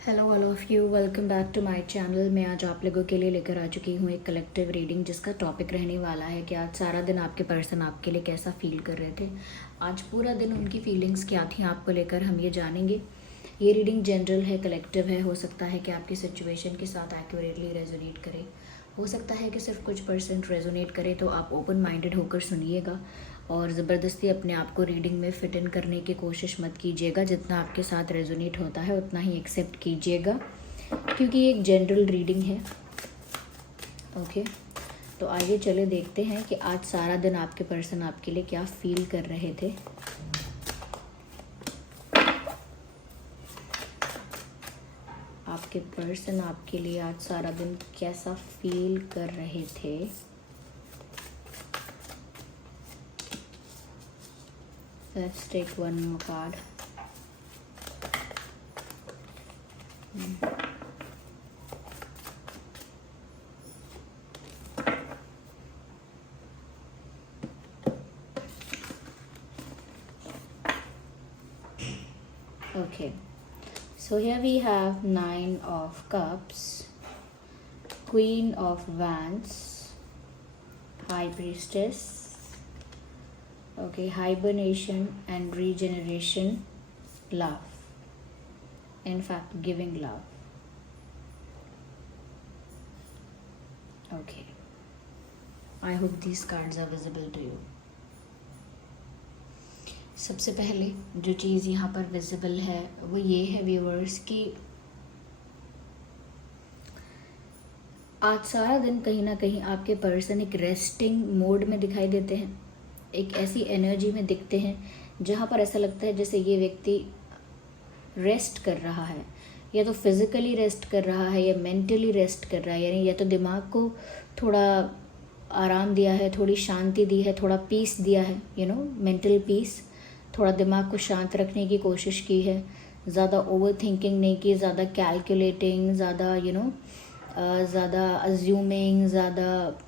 Hello all of you, welcome back to my channel. मैं आज आप लोगों के लिए लेकर आ चुकी हूँ एक कलेक्टिव रीडिंग जिसका टॉपिक रहने वाला है कि आज सारा दिन आपके पर्सन आपके लिए कैसा फील कर रहे थे। आज पूरा दिन उनकी फीलिंग्स क्या थी आपको लेकर हम ये जानेंगे। ये रीडिंग जनरल है, कलेक्टिव है। हो सकता है कि आपकी सिचुएशन के साथ एक्यूरेटली रेजोनेट करे, हो सकता है कि सिर्फ कुछ परसेंट रेजोनेट करे। तो आप ओपन माइंडेड होकर सुनिएगा और ज़बरदस्ती अपने आप को रीडिंग में फिट इन करने की कोशिश मत कीजिएगा। जितना आपके साथ रेजोनेट होता है उतना ही एक्सेप्ट कीजिएगा, क्योंकि ये एक जनरल रीडिंग है। ओके, तो आइए चले देखते हैं कि आज सारा दिन आपके पर्सन आपके लिए क्या फील कर रहे थे। आपके पर्सन आपके लिए आज सारा दिन कैसा फील कर रहे थे। Let's take one more card. Okay, so here we have Nine of Cups, Queen of Wands, High Priestess. Okay, hibernation and regeneration, love. In fact, giving love. Okay, I hope these cards are visible to you. सबसे पहले जो चीज़ यहाँ पर visible है वो ये है viewers कि आज सारा दिन कहीं ना कहीं आपके पर्सन एक रेस्टिंग मोड में दिखाई देते हैं, एक ऐसी एनर्जी में दिखते हैं जहाँ पर ऐसा लगता है जैसे ये व्यक्ति रेस्ट कर रहा है, या तो फिज़िकली रेस्ट कर रहा है या मेंटली रेस्ट कर रहा है। यानी या तो दिमाग को थोड़ा आराम दिया है, थोड़ी शांति दी है, थोड़ा पीस दिया है, मेंटल पीस, थोड़ा दिमाग को शांत रखने की कोशिश की है। ज़्यादा ओवर थिंकिंग नहीं की, ज़्यादा कैलकुलेटिंग, ज़्यादा ज़्यादा अज्यूमिंग, ज़्यादा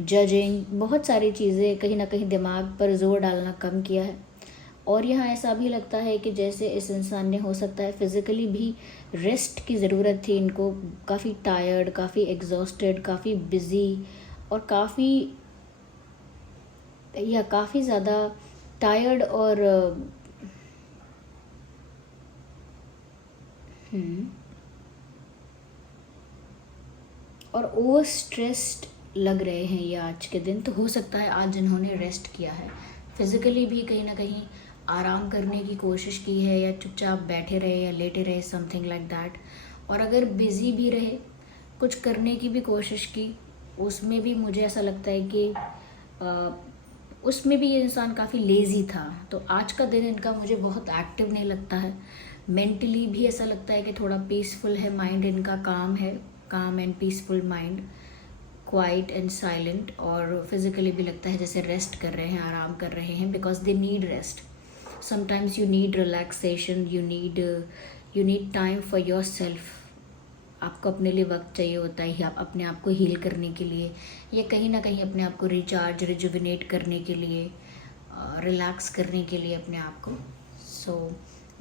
जजिंग, बहुत सारी चीज़ें कहीं ना कहीं दिमाग पर जोर डालना कम किया है। और यहाँ ऐसा भी लगता है कि जैसे इस इंसान ने हो सकता है फिज़िकली भी रेस्ट की ज़रूरत थी इनको। काफ़ी टायर्ड, काफ़ी एग्जॉस्टेड, काफ़ी बिज़ी और काफ़ी ज़्यादा टायर्ड और ओवर स्ट्रेस्ड लग रहे हैं ये आज के दिन। तो हो सकता है आज इन्होंने रेस्ट किया है, फिज़िकली भी कहीं ना कहीं आराम करने की कोशिश की है, या चुपचाप बैठे रहे या लेटे रहे, समथिंग लाइक दैट। और अगर बिज़ी भी रहे, कुछ करने की भी कोशिश की, उसमें भी मुझे ऐसा लगता है कि उसमें भी ये इंसान काफ़ी लेज़ी था। तो आज का दिन इनका मुझे बहुत एक्टिव नहीं लगता है। मेंटली भी ऐसा लगता है कि थोड़ा पीसफुल है माइंड इनका, काम है, काम and peaceful mind, quiet and silent. और फिज़िकली भी लगता है जैसे रेस्ट कर रहे हैं, आराम कर रहे हैं, because they need rest. Sometimes you need relaxation, you need time for your self. आपको अपने लिए वक्त चाहिए होता है, आप अपने आप को हील करने के लिए, या कहीं ना कहीं अपने आप को रिचार्ज, रिजुविनेट करने के लिए, रिलैक्स करने के लिए अपने आप को। सो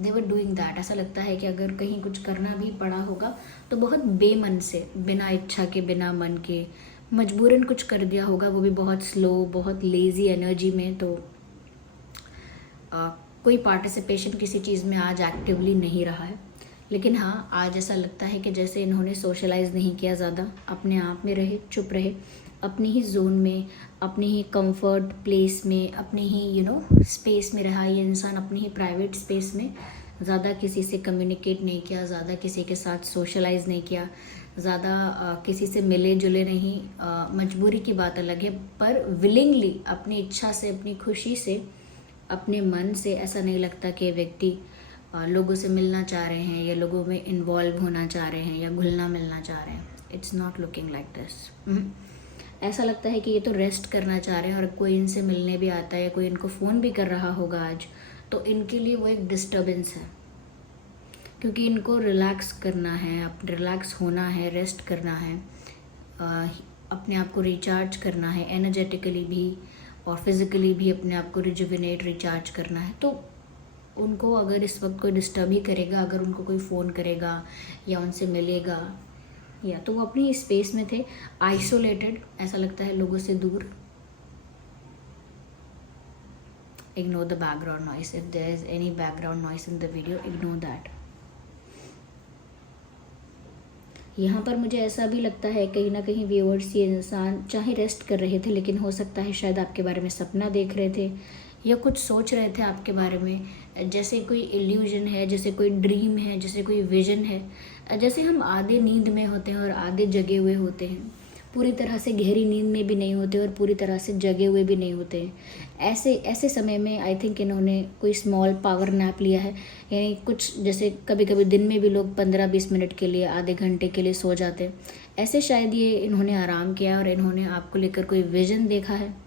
दे वर डूइंग दैट। ऐसा लगता है कि अगर कहीं कुछ करना भी पड़ा होगा तो बहुत बेमन से, बिना इच्छा के, बिना मन के, मजबूरन कुछ कर दिया होगा, वो भी बहुत स्लो, बहुत लेज़ी एनर्जी में। तो कोई पार्टिसिपेशन किसी चीज़ में आज एक्टिवली नहीं रहा है। लेकिन हाँ, आज ऐसा लगता है कि जैसे इन्होंने सोशलाइज़ नहीं किया, ज़्यादा अपने आप में रहे, चुप रहे, अपनी ही जोन में, अपनी ही कंफर्ट प्लेस में, अपनी ही स्पेस में रहा ये इंसान, अपनी ही प्राइवेट स्पेस में। ज़्यादा किसी से कम्युनिकेट नहीं किया, ज़्यादा किसी के साथ सोशलाइज़ नहीं किया, ज़्यादा किसी से मिले जुले नहीं। मजबूरी की बात अलग है, पर विलिंगली, अपनी इच्छा से, अपनी खुशी से, अपने मन से ऐसा नहीं लगता कि व्यक्ति लोगों से मिलना चाह रहे हैं, या लोगों में इन्वॉल्व होना चाह रहे हैं, या घुलना मिलना चाह रहे हैं। It's not looking like this. ऐसा लगता है कि ये तो रेस्ट करना चाह रहे हैं, और कोई इनसे मिलने भी आता है या कोई इनको फ़ोन भी कर रहा होगा आज, तो इनके लिए वो एक डिस्टर्बेंस है, क्योंकि इनको रिलैक्स करना है, रिलैक्स होना है, रेस्ट करना है, अपने आप को रिचार्ज करना है, एनर्जेटिकली भी और फिज़िकली भी अपने आप को रिजुविनेट, रिचार्ज करना है। तो उनको अगर इस वक्त कोई डिस्टर्ब ही करेगा, अगर उनको कोई फ़ोन करेगा या उनसे मिलेगा, या तो वो अपनी स्पेस में थे, आइसोलेटेड, ऐसा लगता है लोगों से दूर। Ignore the background noise, if there is any background noise in the video, ignore that. यहाँ पर मुझे ऐसा भी लगता है कहीं ना कहीं व्यूअर्स, ये इंसान चाहे रेस्ट कर रहे थे, लेकिन हो सकता है शायद आपके बारे में सपना देख रहे थे या कुछ सोच रहे थे आपके बारे में, जैसे कोई इल्यूजन है, जैसे कोई ड्रीम है, जैसे कोई विजन है। जैसे हम आधे नींद में होते हैं और आधे जगे हुए होते हैं, पूरी तरह से गहरी नींद में भी नहीं होते और पूरी तरह से जगे हुए भी नहीं होते हैं। ऐसे समय में आई थिंक इन्होंने कोई स्मॉल पावर नैप लिया है, यानी कुछ जैसे कभी कभी दिन में भी लोग 15-20 मिनट के लिए, आधे घंटे के लिए सो जाते हैं, ऐसे शायद ये इन्होंने आराम किया और इन्होंने आपको लेकर कोई विजन देखा है,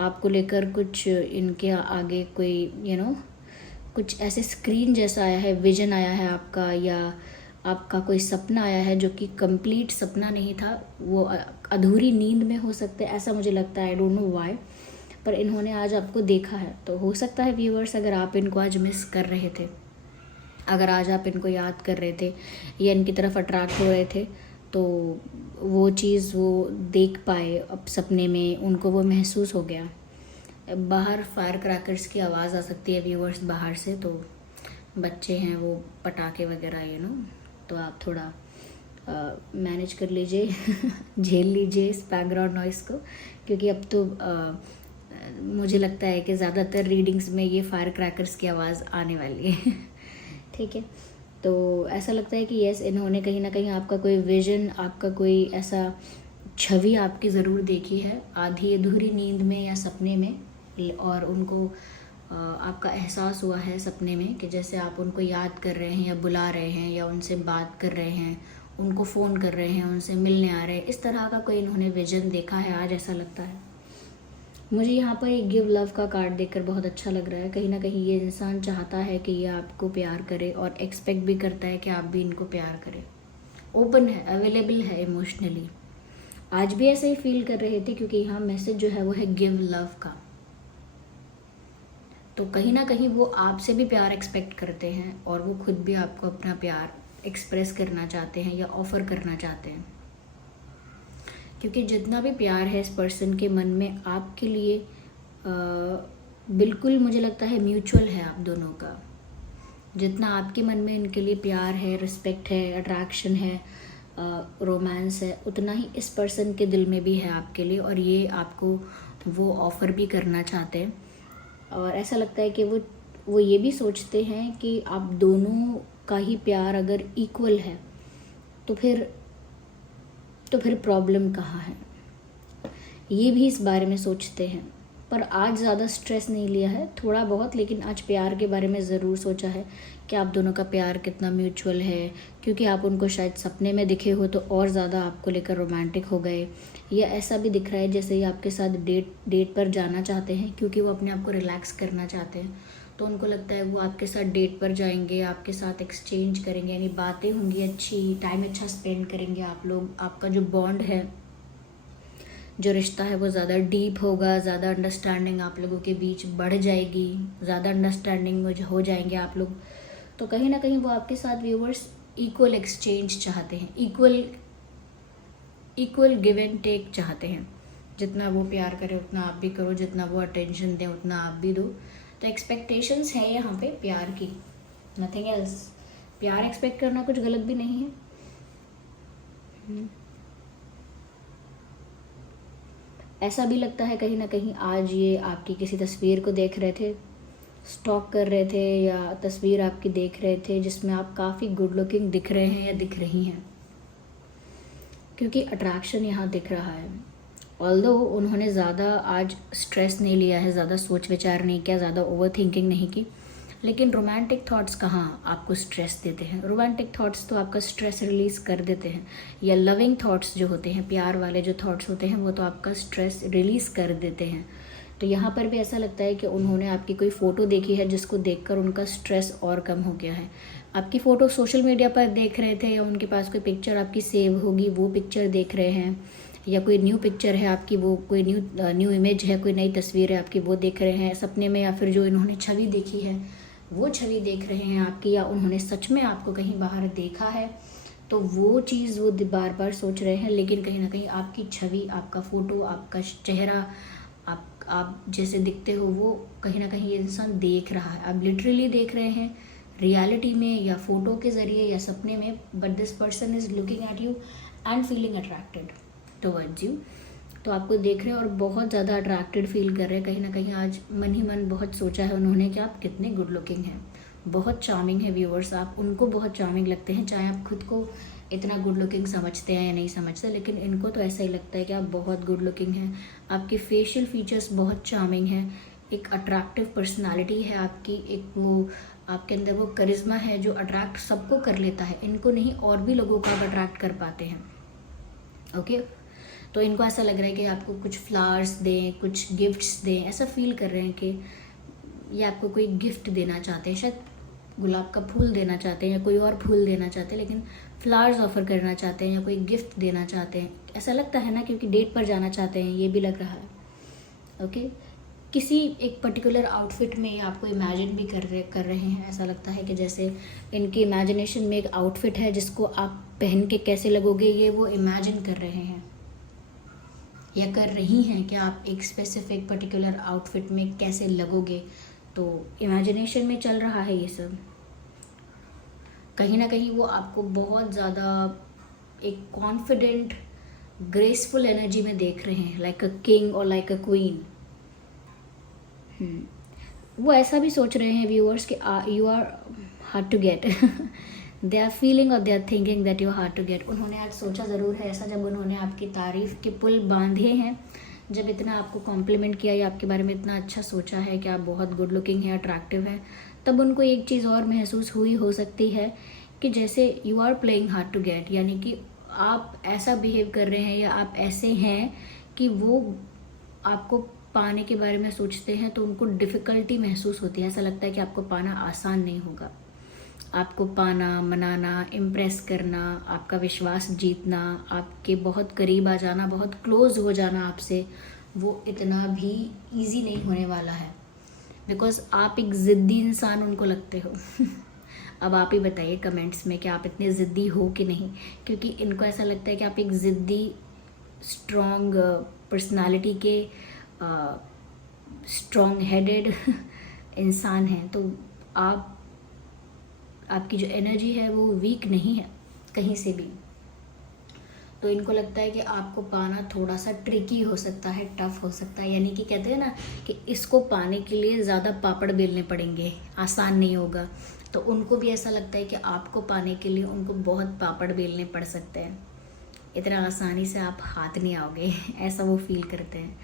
आपको लेकर कुछ इनके आगे कोई कुछ ऐसे स्क्रीन जैसा आया है, विजन आया है आपका, या आपका कोई सपना आया है जो कि कंप्लीट सपना नहीं था, वो अधूरी नींद में हो सकता है, ऐसा मुझे लगता है। आई डोंट नो व्हाई, पर इन्होंने आज आपको देखा है। तो हो सकता है व्यूअर्स, अगर आप इनको आज मिस कर रहे थे, अगर आज आप इनको याद कर रहे थे या इनकी तरफ अट्रैक्ट हो रहे थे, तो वो चीज़ वो देख पाए अब सपने में, उनको वो महसूस हो गया। बाहर फायर क्रैकर्स की आवाज़ आ सकती है व्यूअर्स बाहर से, तो बच्चे हैं वो पटाखे वगैरह तो आप थोड़ा मैनेज कर लीजिए झेल लीजिए इस बैकग्राउंड नॉइस को, क्योंकि अब तो मुझे लगता है कि ज़्यादातर रीडिंग्स में ये फायर क्रैकर्स की आवाज़ आने वाली है ठीक है। तो ऐसा लगता है कि यस, इन्होंने कहीं ना कहीं आपका कोई विजन, आपका कोई ऐसा छवि आपकी ज़रूर देखी है आधी अधूरी नींद में या सपने में, और उनको आपका एहसास हुआ है सपने में कि जैसे आप उनको याद कर रहे हैं या बुला रहे हैं या उनसे बात कर रहे हैं, उनको फ़ोन कर रहे हैं, उनसे मिलने आ रहे हैं, इस तरह का कोई इन्होंने विजन देखा है आज, ऐसा लगता है मुझे। यहाँ पर एक गिव लव का कार्ड देखकर बहुत अच्छा लग रहा है। कहीं ना कहीं ये इंसान चाहता है कि ये आपको प्यार करे और एक्सपेक्ट भी करता है कि आप भी इनको प्यार करें, ओपन है, अवेलेबल है इमोशनली। आज भी ऐसे ही फील कर रहे थे, क्योंकि यहाँ मैसेज जो है वो है गिव लव का। तो कहीं ना कहीं वो आपसे भी प्यार एक्सपेक्ट करते हैं और वो खुद भी आपको अपना प्यार एक्सप्रेस करना चाहते हैं या ऑफ़र करना चाहते हैं, क्योंकि जितना भी प्यार है इस पर्सन के मन में आपके लिए बिल्कुल मुझे लगता है म्यूचुअल है आप दोनों का। जितना आपके मन में इनके लिए प्यार है, रिस्पेक्ट है, अट्रैक्शन है, रोमांस है, उतना ही इस पर्सन के दिल में भी है आपके लिए, और ये आपको वो ऑफ़र भी करना चाहते हैं। और ऐसा लगता है कि वो ये भी सोचते हैं कि आप दोनों का ही प्यार अगर इक्वल है तो फिर प्रॉब्लम कहाँ है, ये भी इस बारे में सोचते हैं। पर आज ज़्यादा स्ट्रेस नहीं लिया है, थोड़ा बहुत, लेकिन आज प्यार के बारे में ज़रूर सोचा है कि आप दोनों का प्यार कितना म्यूचुअल है, क्योंकि आप उनको शायद सपने में दिखे हो तो और ज़्यादा आपको लेकर रोमांटिक हो गए, या ऐसा भी दिख रहा है जैसे ही आपके साथ डेट पर जाना चाहते हैं, क्योंकि वो अपने आप को रिलैक्स करना चाहते हैं। तो उनको लगता है वो आपके साथ डेट पर जाएंगे, आपके साथ एक्सचेंज करेंगे, यानी बातें होंगी अच्छी, टाइम अच्छा स्पेंड करेंगे आप लोग, आपका जो बॉन्ड है, जो रिश्ता है वो ज़्यादा डीप होगा, ज़्यादा अंडरस्टैंडिंग आप लोगों के बीच बढ़ जाएगी, ज़्यादा अंडरस्टैंडिंग हो जाएंगे आप लोग। तो कहीं ना कहीं वो आपके साथ व्यूअर्स इक्वल एक्सचेंज चाहते हैं, इक्वल गिव एंड टेक चाहते हैं। जितना वो प्यार करे उतना आप भी करो, जितना वो अटेंशन दें उतना आप भी दो। तो एक्सपेक्टेशंस है यहाँ पे प्यार की, नथिंग एल्स। प्यार एक्सपेक्ट करना कुछ गलत भी नहीं है। ऐसा भी लगता है कहीं ना कहीं आज ये आपकी किसी तस्वीर को देख रहे थे, स्टॉक कर रहे थे, या तस्वीर आपकी देख रहे थे जिसमें आप काफ़ी गुड लुकिंग दिख रहे हैं या दिख रही हैं, क्योंकि अट्रैक्शन यहाँ दिख रहा है। ऑल्दो उन्होंने ज़्यादा आज स्ट्रेस नहीं लिया है, ज़्यादा सोच विचार नहीं किया, ज़्यादा ओवर थिंकिंग नहीं की, लेकिन रोमांटिक थॉट्स कहाँ आपको स्ट्रेस देते हैं। रोमांटिक थॉट्स तो आपका स्ट्रेस रिलीज़ कर देते हैं, या लविंग थॉट्स जो होते हैं, प्यार वाले जो थॉट्स होते हैं, वो तो आपका स्ट्रेस रिलीज़ कर देते हैं। तो यहाँ पर भी ऐसा लगता है कि उन्होंने आपकी कोई फ़ोटो देखी है जिसको देखकर उनका स्ट्रेस और कम हो गया है। आपकी फ़ोटो सोशल मीडिया पर देख रहे थे, या उनके पास कोई पिक्चर आपकी सेव होगी वो पिक्चर देख रहे हैं, या कोई न्यू पिक्चर है आपकी, वो कोई न्यू इमेज है, कोई नई तस्वीर है आपकी, वो देख रहे हैं सपने में, या फिर जो इन्होंने छवि देखी है वो छवि देख रहे हैं आपकी, या उन्होंने सच में आपको कहीं बाहर देखा है, तो वो चीज़ वो बार बार सोच रहे हैं। लेकिन कहीं ना कहीं आपकी छवि, आपका फ़ोटो, आपका चेहरा, आप जैसे दिखते हो, वो कहीं ना कहीं ये इंसान देख रहा है। आप लिटरली देख रहे हैं रियलिटी में या फ़ोटो के ज़रिए या सपने में, but this person is looking at you and feeling attracted towards you. तो आपको देख रहे हैं और बहुत ज़्यादा अट्रैक्टेड फील कर रहे हैं। कहीं ना कहीं आज मन ही मन बहुत सोचा है उन्होंने कि आप कितने गुड लुकिंग हैं, बहुत चार्मिंग है व्यूअर्स, आप उनको बहुत चार्मिंग लगते हैं। चाहे आप खुद को इतना गुड लुकिंग समझते हैं या नहीं समझते, लेकिन इनको तो ऐसा ही लगता है कि आप बहुत गुड लुकिंग हैं। आपके फेशियल फीचर्स बहुत चार्मिंग हैं, एक अट्रैक्टिव पर्सनालिटी है आपकी, एक वो आपके अंदर वो करिश्मा है जो अट्रैक्ट सबको कर लेता है। इनको नहीं, और भी लोगों को आप अट्रैक्ट कर पाते हैं। ओके, तो इनको ऐसा लग रहा है कि आपको कुछ फ्लावर्स दें, कुछ गिफ्ट्स दें, ऐसा फील कर रहे हैं कि ये आपको कोई गिफ्ट देना चाहते हैं, शायद गुलाब का फूल देना चाहते हैं या कोई और फूल देना चाहते हैं, लेकिन फ्लावर्स ऑफर करना चाहते हैं या कोई गिफ्ट देना चाहते हैं, ऐसा लगता है ना, क्योंकि डेट पर जाना चाहते हैं, ये भी लग रहा है। ओके, किसी एक पर्टिकुलर आउटफिट में ये आपको इमेजिन भी कर रहे हैं। ऐसा लगता है कि जैसे इनकी इमेजिनेशन में एक आउटफिट है जिसको आप पहन के कैसे लगोगे, ये वो इमेजिन कर रहे हैं या कर रही हैं कि आप एक स्पेसिफिक पर्टिकुलर आउटफिट में कैसे लगोगे। तो इमेजिनेशन में चल रहा है ये सब। कहीं ना कहीं वो आपको बहुत ज़्यादा एक कॉन्फिडेंट, ग्रेसफुल एनर्जी में देख रहे हैं, लाइक अ किंग और लाइक अ क्वीन। वो ऐसा भी सोच रहे हैं व्यूअर्स कि you are hard to get. They are feeling और they are thinking that you hard to get. उन्होंने आज सोचा ज़रूर है ऐसा, जब उन्होंने आपकी तारीफ़ के पुल बांधे हैं, जब इतना आपको कॉम्प्लीमेंट किया या आपके बारे में इतना अच्छा सोचा है कि आप बहुत गुड लुकिंग हैं, अट्रैक्टिव हैं, तब उनको एक चीज़ और महसूस हुई हो सकती है कि जैसे you are playing hard to get, यानी कि आप ऐसा बिहेव कर रहे हैं या आप ऐसे हैं कि वो आपको पाने के बारे में सोचते हैं तो उनको डिफ़िकल्टी महसूस होती है। ऐसा लगता है कि आपको पाना आसान नहीं होगा। आपको पाना, मनाना, इम्प्रेस करना, आपका विश्वास जीतना, आपके बहुत करीब आ जाना, बहुत क्लोज हो जाना आपसे, वो इतना भी इजी नहीं होने वाला है, बिकॉज़ आप एक ज़िद्दी इंसान उनको लगते हो। अब आप ही बताइए कमेंट्स में कि आप इतने ज़िद्दी हो कि नहीं, क्योंकि इनको ऐसा लगता है कि आप एक ज़िद्दी, स्ट्रॉन्ग पर्सनालिटी के स्ट्रॉन्ग हेडेड इंसान हैं। तो आपकी जो एनर्जी है वो वीक नहीं है कहीं से भी। तो इनको लगता है कि आपको पाना थोड़ा सा ट्रिकी हो सकता है, टफ हो सकता है, यानी कि कहते हैं ना कि इसको पाने के लिए ज़्यादा पापड़ बेलने पड़ेंगे, आसान नहीं होगा। तो उनको भी ऐसा लगता है कि आपको पाने के लिए उनको बहुत पापड़ बेलने पड़ सकते हैं, इतना आसानी से आप हाथ नहीं आओगे, ऐसा वो फील करते हैं।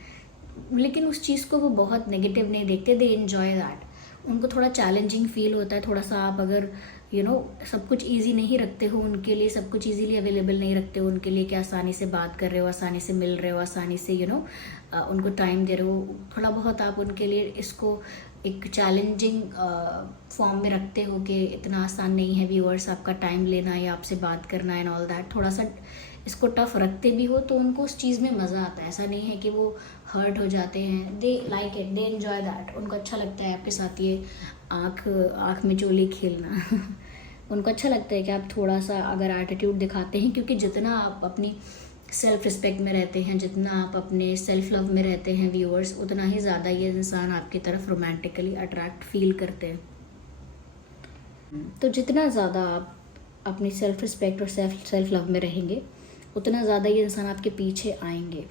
लेकिन उस चीज़ को वो बहुत नेगेटिव नहीं देखते, दे एन्जॉय दैट। उनको थोड़ा चैलेंजिंग फील होता है, थोड़ा सा आप अगर सब कुछ इजी नहीं रखते हो उनके लिए, सब कुछ इजीली अवेलेबल नहीं रखते हो उनके लिए, कि आसानी से बात कर रहे हो, आसानी से मिल रहे हो, आसानी से उनको टाइम दे रहे हो, थोड़ा बहुत आप उनके लिए इसको एक चैलेंजिंग फॉर्म में रखते हो कि इतना आसान नहीं है व्यूअर्स आपका टाइम लेना या आपसे बात करना एंड ऑल दैट। थोड़ा सा इसको टफ रखते भी हो तो उनको उस चीज़ में मज़ा आता है। ऐसा नहीं है कि वो हर्ट हो जाते हैं, they like it, they enjoy that. उनको अच्छा लगता है आपके साथ ये आँख में चोली खेलना। उनको अच्छा लगता है कि आप थोड़ा सा अगर एटीट्यूड दिखाते हैं, क्योंकि जितना आप अपनी सेल्फ रिस्पेक्ट में रहते हैं, जितना आप अपने सेल्फ लव में रहते हैं व्यूअर्स, उतना ही ज़्यादा ये इंसान आपकी तरफ रोमांटिकली अट्रैक्ट फील करते हैं। तो जितना ज़्यादा आप अपनी सेल्फ रिस्पेक्ट और सेल्फ लव में रहेंगे, उतना ज़्यादा ये इंसान आपके पीछे आएंगे।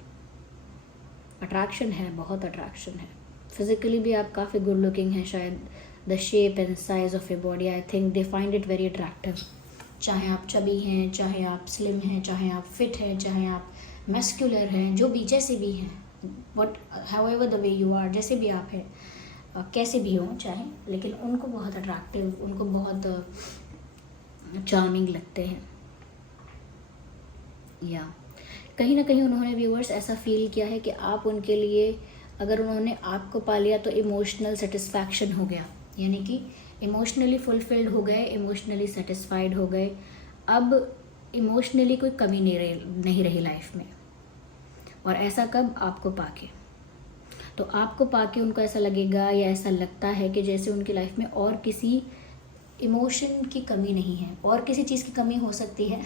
अट्रैक्शन है, बहुत अट्रैक्शन है। फिज़िकली भी आप काफ़ी गुड लुकिंग हैं, शायद the shape and size of your body, I think they find it very attractive. चाहे आप चबी हैं, चाहे आप स्लिम हैं, चाहे आप फिट हैं, चाहे आप मस्कुलर हैं, जो भी जैसे भी हैं, what however the way you are, जैसे भी आप हैं, कैसे भी हों चाहे, लेकिन उनको बहुत अट्रैक्टिव, उनको बहुत चार्मिंग लगते हैं। या कहीं ना कहीं उन्होंने व्यूअर्स ऐसा फील किया है कि आप उनके लिए, अगर उन्होंने आपको पा लिया तो इमोशनल सेटिस्फैक्शन हो गया, यानी कि इमोशनली फुलफिल्ड हो गए, इमोशनली सेटिस्फाइड हो गए। अब इमोशनली कोई कमी नहीं रही लाइफ में। और ऐसा कब? आपको पाके। तो आपको पाके उनको ऐसा लगेगा या ऐसा लगता है कि जैसे उनकी लाइफ में और किसी इमोशन की कमी नहीं है, और किसी चीज़ की कमी हो सकती है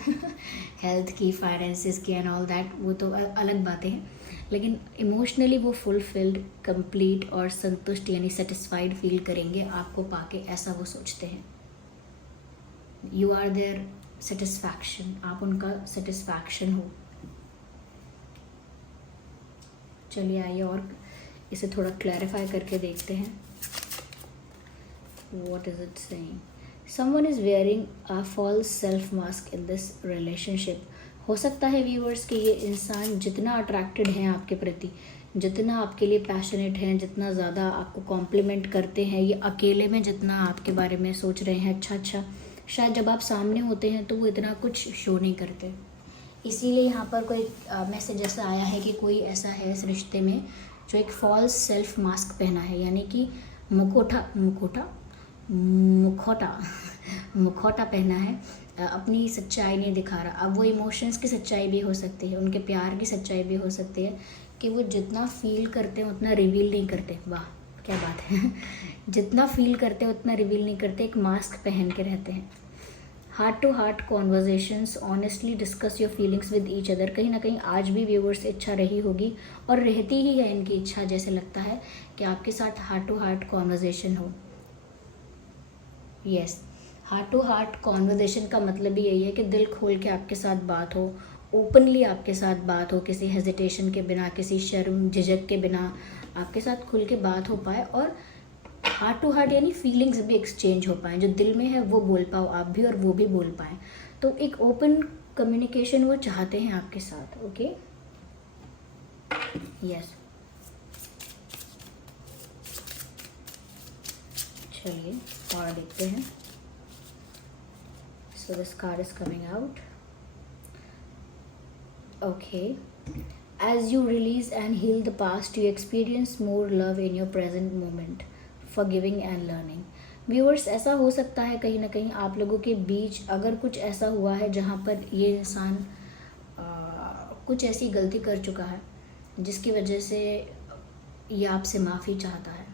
हेल्थ की, फाइनेंसिस की एंड ऑल दैट, वो तो अलग बातें हैं, लेकिन इमोशनली वो फुलफिल्ड, कंप्लीट और संतुष्ट यानी सेटिस्फाइड फील करेंगे आपको पाके, ऐसा वो सोचते हैं। यू आर देयर सेटिस्फैक्शन, आप उनका सेटिस्फैक्शन हो। चलिए आइए और इसे थोड़ा क्लैरिफाई करके देखते हैं। What is it saying? Someone is wearing a false self mask in this relationship. हो सकता है व्यूअर्स कि ये इंसान जितना अट्रैक्टेड हैं आपके प्रति, जितना आपके लिए पैशनेट हैं, जितना ज़्यादा आपको कॉम्प्लीमेंट करते हैं, ये अकेले में जितना आपके बारे में सोच रहे हैं अच्छा, शायद जब आप सामने होते हैं तो वो इतना कुछ शो नहीं करते। इसीलिए यहाँ पर कोई मैसेज ऐसा आया है कि कोई ऐसा है इस रिश्ते में जो एक फॉल्स सेल्फ मास्क पहना है, यानी कि मुखौटा पहना है, अपनी सच्चाई नहीं दिखा रहा। अब वो इमोशंस की सच्चाई भी हो सकती है, उनके प्यार की सच्चाई भी हो सकती है कि वो जितना फील करते हैं उतना रिवील नहीं करते। वाह क्या बात है जितना फील करते हैं उतना रिवील नहीं करते, एक मास्क पहन के रहते हैं। Heart to heart conversations, honestly discuss your feelings with each other. कहीं ना कहीं आज भी व्यूअर्स इच्छा रही होगी और रहती ही है इनकी इच्छा, जैसे लगता है कि आपके साथ हार्ट टू हार्ट कॉन्वर्जेशन हो। Yes, heart to heart conversation का मतलब ही यही है कि दिल खोल के आपके साथ बात हो, ओपनली आपके साथ बात हो, किसी हेजिटेशन के बिना, किसी शर्म झिझक के बिना आपके साथ खुल के बात हो पाए, और हार्ट टू हार्ट यानी फीलिंग्स भी एक्सचेंज हो पाए, जो दिल में है वो बोल पाओ आप भी और वो भी बोल पाए। तो एक ओपन कम्युनिकेशन वो चाहते हैं आपके साथ। Okay, yes. चलिए और देखते हैं। So this card is coming out. Okay, as you release and heal the past, you experience more love in your present moment, forgiving and learning. Viewers, ऐसा हो सकता है कहीं ना कहीं आप लोगों के बीच अगर कुछ ऐसा हुआ है जहाँ पर ये इंसान कुछ ऐसी गलती कर चुका है जिसकी वजह से ये आपसे माफ़ी चाहता है।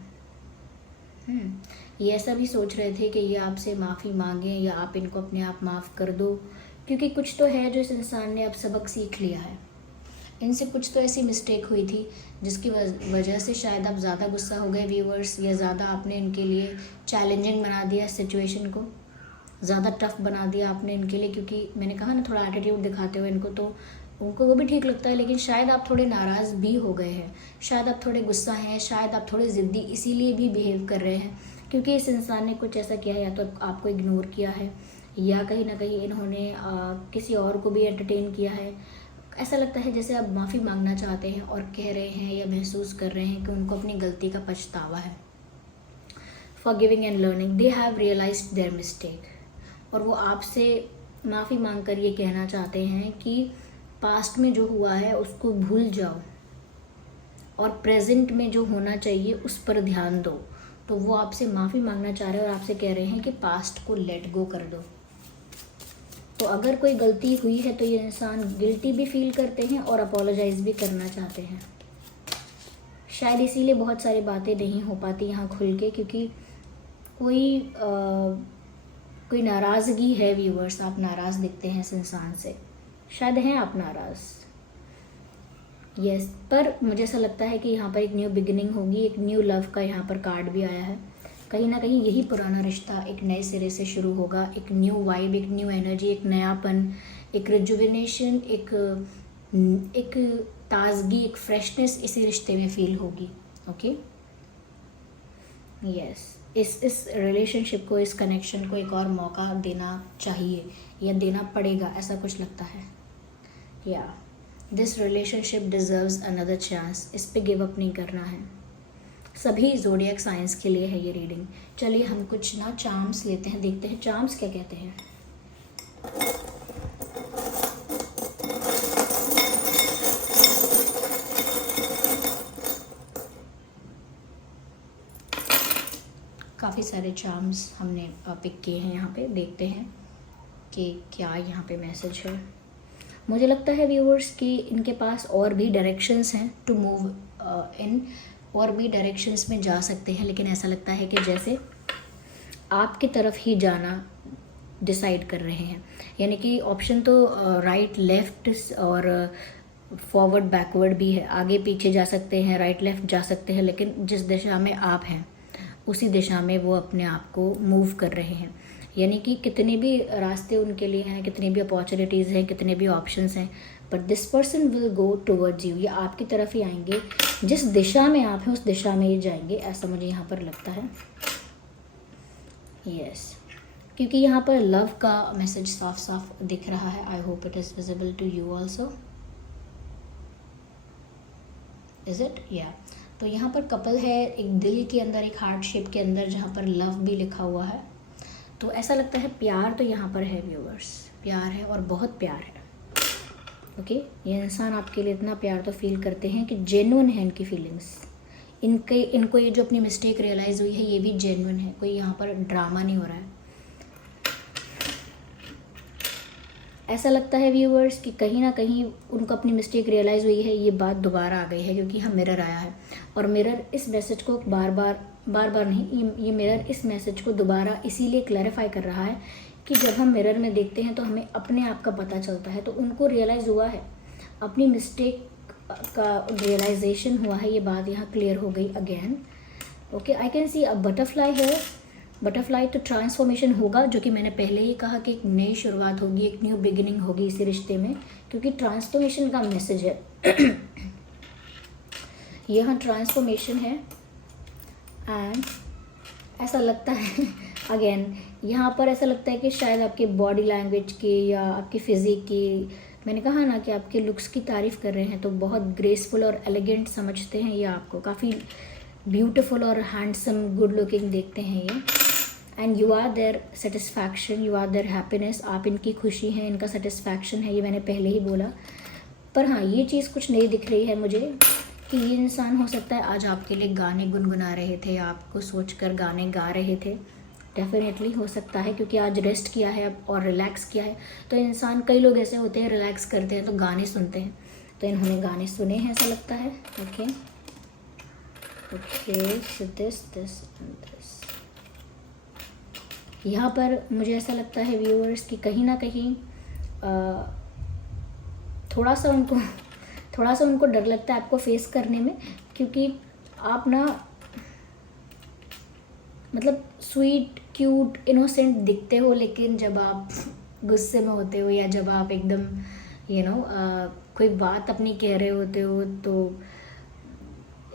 ये ऐसा भी सोच रहे थे कि ये आपसे माफ़ी मांगें या आप इनको अपने आप माफ़ कर दो, क्योंकि कुछ तो है जो इस इंसान ने अब सबक सीख लिया है। इनसे कुछ तो ऐसी मिस्टेक हुई थी जिसकी वजह से शायद आप ज़्यादा गुस्सा हो गए व्यूअर्स, या ज़्यादा आपने इनके लिए चैलेंजिंग बना दिया सिचुएशन को, ज़्यादा टफ बना दिया आपने इनके लिए, क्योंकि मैंने कहा ना थोड़ा एटीट्यूड दिखाते हुए इनको, तो उनको वो भी ठीक लगता है, लेकिन शायद आप थोड़े नाराज़ भी हो गए हैं, शायद आप थोड़े गुस्सा हैं, शायद आप थोड़े ज़िद्दी इसीलिए भी बिहेव कर रहे हैं क्योंकि इस इंसान ने कुछ ऐसा किया है, या तो आपको इग्नोर किया है या कहीं ना कहीं इन्होंने किसी और को भी एंटरटेन किया है। ऐसा लगता है जैसे आप माफ़ी मांगना चाहते हैं और कह रहे हैं या महसूस कर रहे हैं कि उनको अपनी गलती का पछतावा है। Forgiving and learning, they have realised their mistake, और वो आपसे माफ़ी मांगकर ये कहना चाहते हैं कि पास्ट में जो हुआ है उसको भूल जाओ और प्रेजेंट में जो होना चाहिए उस पर ध्यान दो। तो वो आपसे माफ़ी मांगना चाह रहे हैं और आपसे कह रहे हैं कि पास्ट को लेट गो कर दो। तो अगर कोई गलती हुई है तो ये इंसान गिल्टी भी फील करते हैं और अपोलोजाइज़ भी करना चाहते हैं। शायद इसीलिए बहुत सारी बातें नहीं हो पाती यहाँ खुल के, क्योंकि कोई नाराज़गी है व्यूअर्स, आप नाराज़ दिखते हैं इस इंसान से, शायद हैं आप नाराज़। यस, पर मुझे ऐसा लगता है कि यहाँ पर एक न्यू बिगिनिंग होगी, एक न्यू लव का यहाँ पर कार्ड भी आया है। कहीं ना कहीं यही पुराना रिश्ता एक नए सिरे से शुरू होगा, एक न्यू वाइब, एक न्यू एनर्जी, एक नयापन, एक रिजुविनेशन, एक ताजगी, एक फ्रेशनेस इसी रिश्ते में फील होगी। ओके, यस, इस रिलेशनशिप को, इस कनेक्शन को एक और मौका देना चाहिए या देना पड़ेगा, ऐसा कुछ लगता है। या this relationship deserves another chance, इस पे गिव अप नहीं करना है। सभी ज़ोडिएक साइंस के लिए है ये रीडिंग। चलिए हम कुछ ना चार्म्स लेते हैं, देखते हैं चार्म्स क्या कहते हैं। काफ़ी सारे चार्म्स हमने पिक किए हैं यहाँ पे, देखते हैं कि क्या यहाँ पे मैसेज है। मुझे लगता है व्यूअर्स कि इनके पास और भी डायरेक्शंस हैं टू मूव इन, और भी डायरेक्शंस में जा सकते हैं, लेकिन ऐसा लगता है कि जैसे आपकी तरफ ही जाना डिसाइड कर रहे हैं। यानी कि ऑप्शन तो राइट लेफ्ट और फॉरवर्ड बैकवर्ड भी है, आगे पीछे जा सकते हैं, राइट लेफ्ट जा सकते हैं, लेकिन जिस दिशा में आप हैं उसी दिशा में वो अपने आप को मूव कर रहे हैं। यानी कि कितने भी रास्ते उनके लिए हैं, कितने भी अपॉर्चुनिटीज़ हैं, कितने भी ऑप्शंस हैं, but this person will go towards you. ये आपकी तरफ ही आएंगे, जिस दिशा में आप हैं उस दिशा में ही जाएंगे, ऐसा मुझे यहाँ पर लगता है। यस, क्योंकि यहाँ पर लव का मैसेज साफ साफ दिख रहा है। I hope it is visible to you also, is it? या तो यहाँ पर कपल है, एक दिल के अंदर, एक हार्ट शेप के अंदर, जहाँ पर लव भी लिखा हुआ है। तो ऐसा लगता है प्यार तो यहाँ पर है व्यूअर्स, प्यार है और बहुत प्यार है। ओके, ये इंसान आपके लिए इतना प्यार तो फील करते हैं कि जेन्युइन है इनकी फीलिंग्स। इनको ये जो अपनी मिस्टेक रियलाइज़ हुई है ये भी जेन्युइन है, कोई यहाँ पर ड्रामा नहीं हो रहा है। ऐसा लगता है व्यूअर्स कि कहीं ना कहीं उनको अपनी मिस्टेक रियलाइज़ हुई है, ये बात दोबारा आ गई है, क्योंकि हम मिरर आया है और मिरर इस मैसेज को बार बार नहीं, ये मिरर इस मैसेज को दोबारा इसीलिए क्लैरिफाई कर रहा है कि जब हम मिरर में देखते हैं तो हमें अपने आप का पता चलता है। तो उनको रियलाइज़ हुआ है, अपनी मिस्टेक का रियलाइजेशन हुआ है, ये बात यहाँ क्लियर हो गई again. Okay, I can see a butterfly है। बटरफ्लाई तो ट्रांसफॉर्मेशन होगा, जो कि मैंने पहले ही कहा कि एक नई शुरुआत होगी, एक न्यू बिगिनिंग होगी इसी रिश्ते में, क्योंकि ट्रांसफॉर्मेशन का मैसेज है। यहाँ ट्रांसफॉर्मेशन है एंड ऐसा लगता है अगेन यहाँ पर ऐसा लगता है कि शायद आपके बॉडी लैंग्वेज की या आपकी फिजिक की, मैंने कहा ना कि आपके लुक्स की तारीफ़ कर रहे हैं, तो बहुत ग्रेसफुल और एलिगेंट समझते हैं ये आपको, काफ़ी ब्यूटीफुल और हैंडसम गुड लुकिंग देखते हैं ये। And you are their satisfaction, you are their happiness, आप इनकी खुशी हैं, इनका सेटिस्फैक्शन है, ये मैंने पहले ही बोला। पर हाँ, ये चीज़ कुछ नई दिख रही है मुझे कि ये इंसान हो सकता है आज आपके लिए गाने गुनगुना रहे थे, आपको सोचकर गाने गा रहे थे, डेफिनेटली हो सकता है, क्योंकि आज रेस्ट किया है और रिलैक्स किया है। तो इंसान, कई लोग ऐसे होते हैं रिलैक्स करते हैं तो गाने सुनते हैं, तो इन्होंने गाने सुने हैं ऐसा लगता है। Okay okay, so this and this. यहाँ पर मुझे ऐसा लगता है व्यूअर्स कि कहीं ना कहीं थोड़ा सा उनको डर लगता है आपको फेस करने में, क्योंकि आप ना मतलब स्वीट क्यूट इनोसेंट दिखते हो, लेकिन जब आप गुस्से में होते हो या जब आप एकदम कोई बात अपनी कह रहे होते हो तो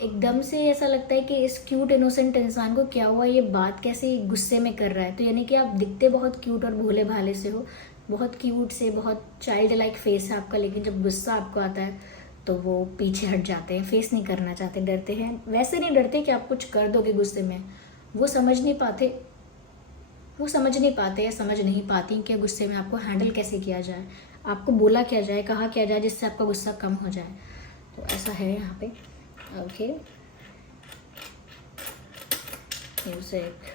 एकदम से ऐसा लगता है कि इस क्यूट इनोसेंट इंसान को क्या हुआ, ये बात कैसे गुस्से में कर रहा है। तो यानी कि आप दिखते बहुत क्यूट और भोले भाले से हो, बहुत क्यूट से, बहुत चाइल्ड लाइक फेस है आपका, लेकिन जब गुस्सा आपको आता है तो वो पीछे हट जाते हैं, फेस नहीं करना चाहते, डरते हैं। वैसे नहीं डरते कि आप कुछ कर दोगे गुस्से में, वो समझ नहीं पाते या समझ नहीं पाती कि गुस्से में आपको हैंडल कैसे किया जाए, आपको बोला क्या जाए, कहा क्या जाए जिससे आपका गुस्सा कम हो जाए। तो ऐसा है यहाँ पे। Okay, music.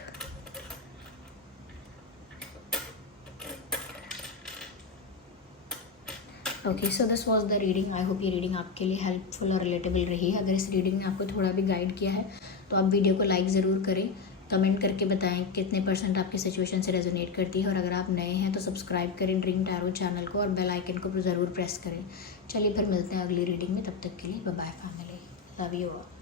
Okay, so this was the reading. I hope ये रीडिंग आपके लिए हेल्पफुल और रिलेटेबल रही है। अगर इस रीडिंग ने आपको थोड़ा भी गाइड किया है तो आप वीडियो को लाइक ज़रूर करें, कमेंट करके बताएं कितने % आपकी सिचुएशन से रेजोनेट करती है, और अगर आप नए हैं तो सब्सक्राइब करें ड्रीम टैरो चैनल को और बेल आइकन को ज़रूर प्रेस करें। चलिए फिर मिलते हैं अगली रीडिंग में, तब तक के लिए bye bye family, love you all.